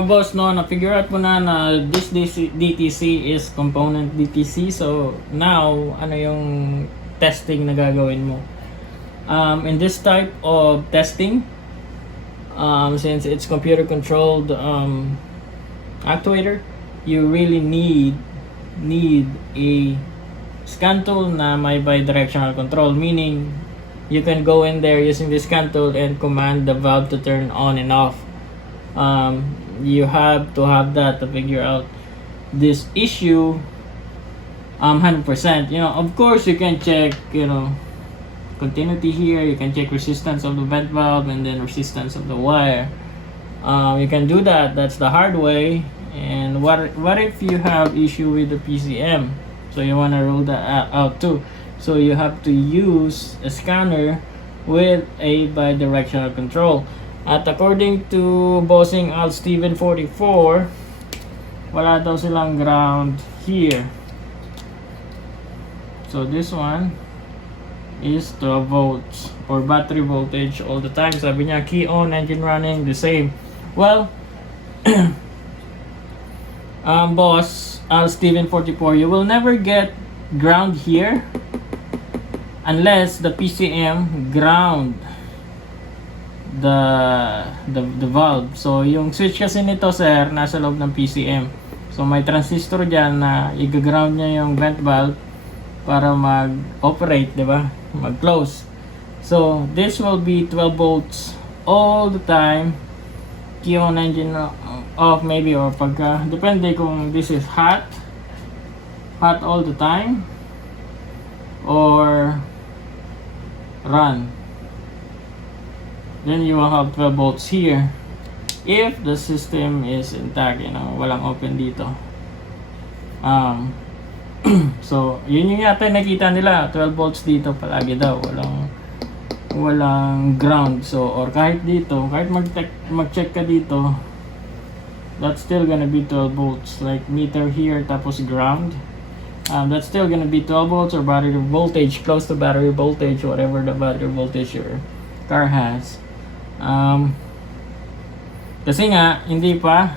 mga boss, no, na-figure out mo na this DTC is component DTC. So, now, ano yung testing na gagawin mo? In this type of testing, since it's computer controlled actuator, you really need a scan tool na may bidirectional control, meaning you can go in there using this scan tool and command the valve to turn on and off. You have to have that to figure out this issue 100%. You know, of course you can check, you know, continuity here, you can check resistance of the vent valve and then resistance of the wire. You can do that, that's the hard way. And what if you have issue with the PCM, so you want to rule that out too? So you have to use a scanner with a bidirectional control. At according to Bossing Al Steven 44, wala daw silang ground here. So this one is 12 volts or battery voltage all the time. Sabi niya, key on, engine running, the same. Well, Boss Al Steven 44, you will never get ground here unless the PCM ground the valve. So yung switch kasi nito, sir, nasa loob ng PCM. So may transistor diyan na i-ground niya yung vent valve para mag-operate, 'di ba? Mag-close. So this will be 12 volts all the time. Key on, engine off maybe, or pagka depende kung this is hot all the time or run. Then you will have 12 volts here if the system is intact, you know, walang open dito. So yun yung yata nakita nila, 12 volts dito palagi daw, walang ground. So or kahit dito, kahit mag-check ka dito, that's still gonna be 12 volts, like meter here tapos ground. That's still gonna be 12 volts or battery voltage, close to battery voltage, whatever the battery voltage your car has. Kasi nga hindi pa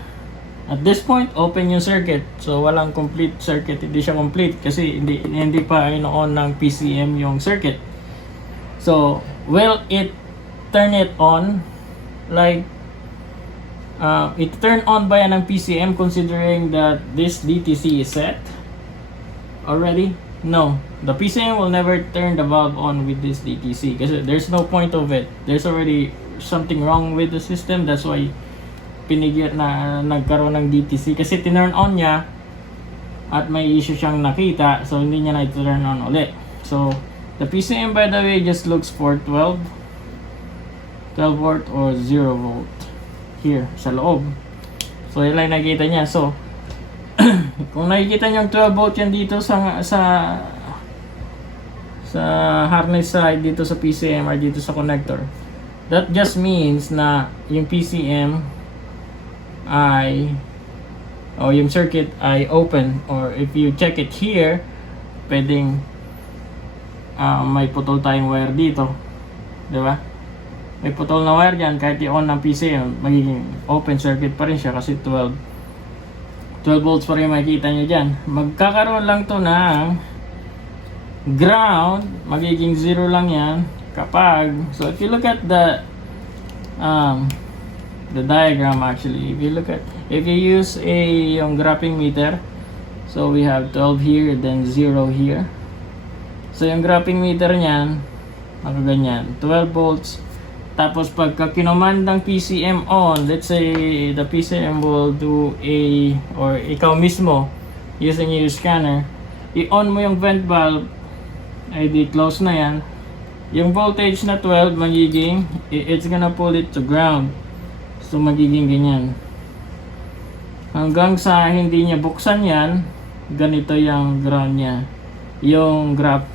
at this point open yung circuit, so walang complete circuit, hindi siya complete kasi hindi pa on ng PCM yung circuit. So will it turn it on, like it turn on ba yan ng PCM considering that this DTC is set already? No, the PCM will never turn the valve on with this DTC kasi there's no point of it. There's already something wrong with the system. That's why pinigyan na nagkaroon ng DTC kasi tinurn on niya at may issue siyang nakita, so hindi niya na i-turn on ulit. So the PCM, by the way, just looks for 12 volt or 0 volt here sa loob. So yun lang nakita niya. So kung nakikita niyo 12 volt yan dito sa harness side dito sa PCM or dito sa connector, that just means na yung PCM yung circuit ay open, or if you check it here, pwedeng may putol tayong wire dito, di ba? May putol na wire dyan, kahit i-on ng PCM magiging open circuit pa rin siya kasi 12 volts pa rin makikita nyo dyan. Magkakaroon lang to ng ground, magiging 0 lang yan kapag, so if you look at the diagram, actually if you use yung graphing meter, so we have 12 here then 0 here. So yung graphing meter niyan nakaganyan, 12 volts. Tapos pagka kinommand ng PCM on, let's say the PCM will do or ikaw mismo using your scanner, i-on mo yung vent valve, ay di close na yan. Yung voltage na 12 magiging, it's gonna pull it to ground. So magiging ganyan. Hanggang sa hindi niya buksan yan, ganito yung ground niya. Yung graph.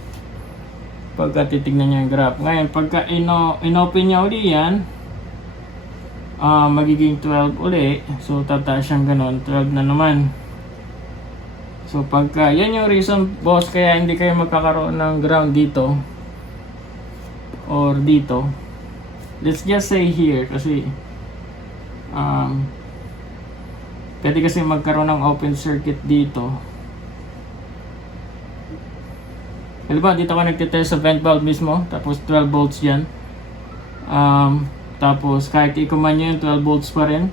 Pagka titignan niya yung graph. Ngayon, pagka inopen niya uli yan, magiging 12 uli. So tataas siyang ganon, 12 na naman. So pagka, yan yung reason, boss, kaya hindi kayo magkakaroon ng ground dito or dito. Let's just say here kasi Pwede kasi magkaroon ng open circuit dito. Diba, dito ako nagtitest sa vent valve mismo, tapos 12 volts yan. Tapos kahit i-command nyo yung 12 volts pa rin,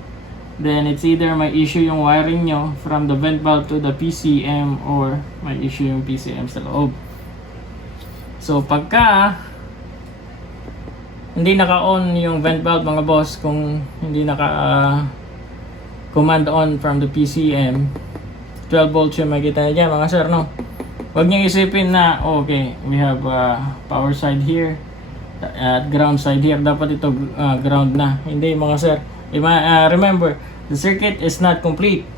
then it's either may issue yung wiring nyo from the vent valve to the PCM or may issue yung PCM sa loob. So pagka hindi naka-on yung vent valve mga boss, kung hindi command on from the PCM, 12 volts yung makikita niya mga sir, no? Huwag niyong isipin na okay, we have power side here at ground side here, dapat ito ground na. Hindi mga sir. Remember, the circuit is not complete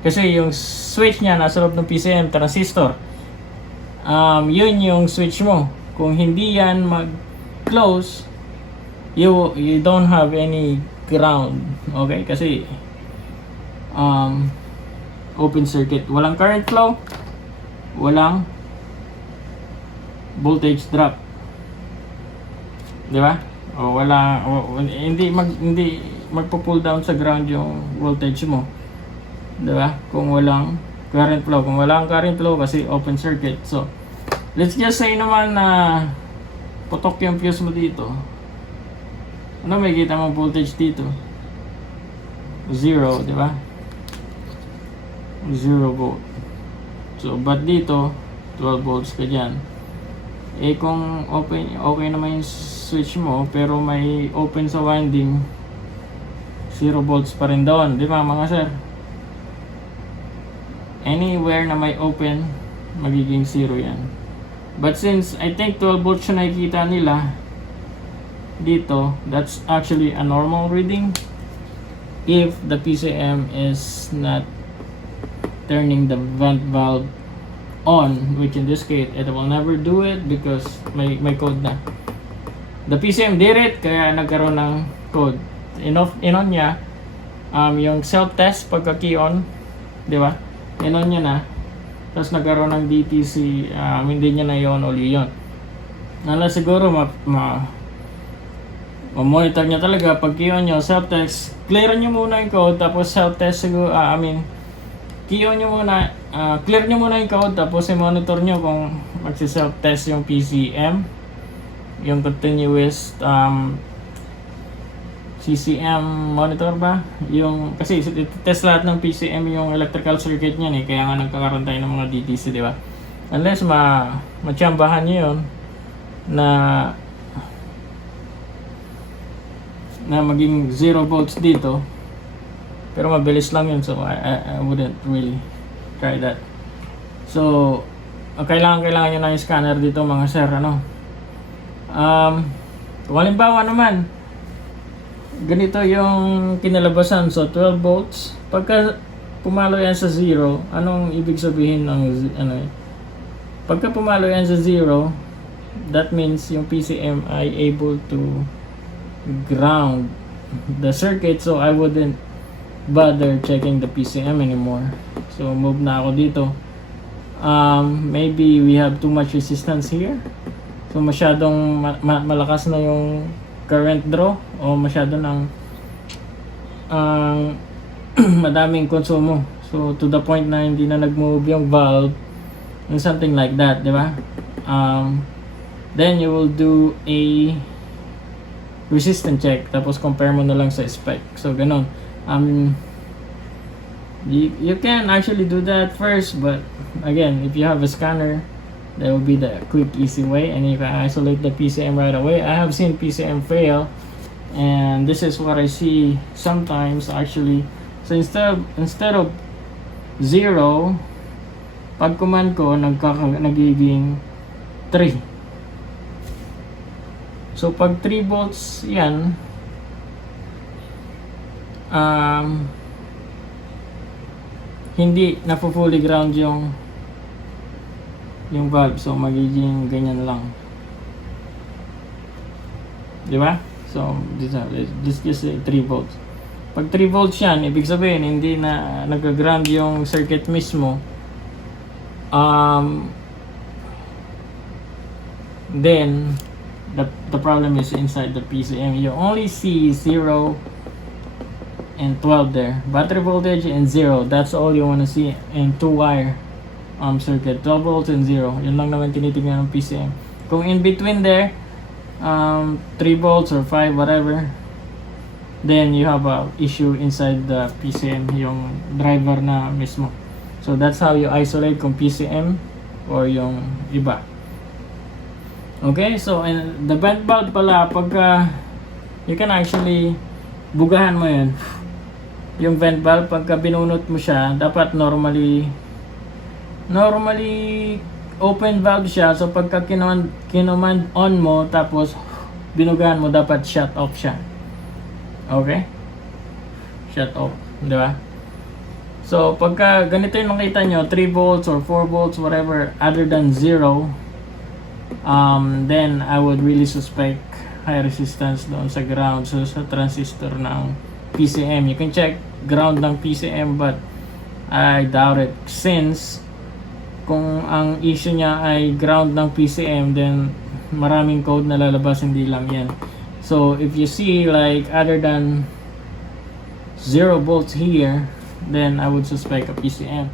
kasi yung switch niya nasa loob ng PCM transistor. Yun yung switch mo. Kung hindi yan mag-close, you don't have any ground, okay? Kasi open circuit, walang current flow, walang voltage drop, di ba? O hindi magpo-pull down sa ground yung voltage mo, di ba? Kung walang current flow, kasi open circuit. So let's just say naman na putok yung fuse mo dito. Ano may kita mong voltage dito? 0, di ba? 0 volt. So, but dito, 12 volts ka dyan. Eh, kung okay naman yung switch mo, pero may open sa winding, 0 volts pa rin doon. Di ba, mga sir? Anywhere na may open, magiging 0 yan. But since, I think 12 volts yung nakikita nila, dito, that's actually a normal reading if the PCM is not turning the vent valve on, which in this case it will never do it because may code na. The PCM did it, kaya nagkaroon ng code. In-on niya yung self-test pagka key on, di ba? In-on niya na, tapos nagkaroon ng DTC, hindi niya na yun uli yun. Nala siguro monitor niya talaga pag key-on nyo, self-test, clear nyo muna yung code, tapos self-test siguro, key-on nyo muna, clear nyo muna yung code, tapos i-monitor nyo kung magsi-self-test yung PCM, yung continuous CCM monitor ba? Yung, kasi test lahat ng PCM yung electrical circuit niyan kaya nga nagkakaroon tayo ng mga DTC, di ba? Unless matsambahan nyo yun na maging 0 volts dito, pero mabilis lang yun, so I wouldn't really try that. So kailangan nyo na yung scanner dito mga sir, ano? Kung halimbawa naman ganito yung kinalabasan, so 12 volts, pagka pumalo yan sa 0, anong ibig sabihin ng pagka pumalo yan sa 0, that means yung PCM ay able to ground the circuit, so I wouldn't bother checking the PCM anymore. So move na ako dito. Maybe we have too much resistance here, so masyadong malakas na yung current draw, o masyado ng madaming konsumo, so to the point na hindi na nag-move yung valve, and something like that, di ba? Then you will do a resistance check, tapos compare mo na lang sa spec. So ganon. You can actually do that first, but again, if you have a scanner, that will be the quick, easy way, and you can isolate the PCM right away. I have seen PCM fail, and this is what I see sometimes actually. So instead of 0, pag command ko nagiging 3. So pag 3 volts yan, hindi na-fully ground yung valve, so magiging ganyan lang, di ba? So this is 3 volts. Pag 3 volts yan, ibig sabihin hindi na nag-ground yung circuit mismo. Then the problem is inside the PCM. You only see 0 and 12 there. Battery voltage and 0. That's all you want to see. And 2-wire circuit. 12 volts and 0. Yun lang naman tinitignan ng PCM. Kung in between there, 3 volts or 5, whatever, then you have a issue inside the PCM, yung driver na mismo. So that's how you isolate kung PCM or yung iba. Okay, so and the vent valve pala, pagka you can actually bugahan mo yun. Yung vent valve, pagka binunot mo siya, dapat normally open valve siya. So pagka kinomand on mo, tapos binugahan mo, dapat shut off siya. Okay? Shut off, di ba? So pagka ganito yung makita nyo, 3 volts or 4 volts, whatever, other than 0, then I would really suspect high resistance doon sa ground, so sa transistor ng PCM. You can check ground ng PCM, but I doubt it, since kung ang issue niya ay ground ng PCM, then maraming code na lalabas, hindi lang yan. So if you see like other than 0 volts here, then I would suspect a PCM.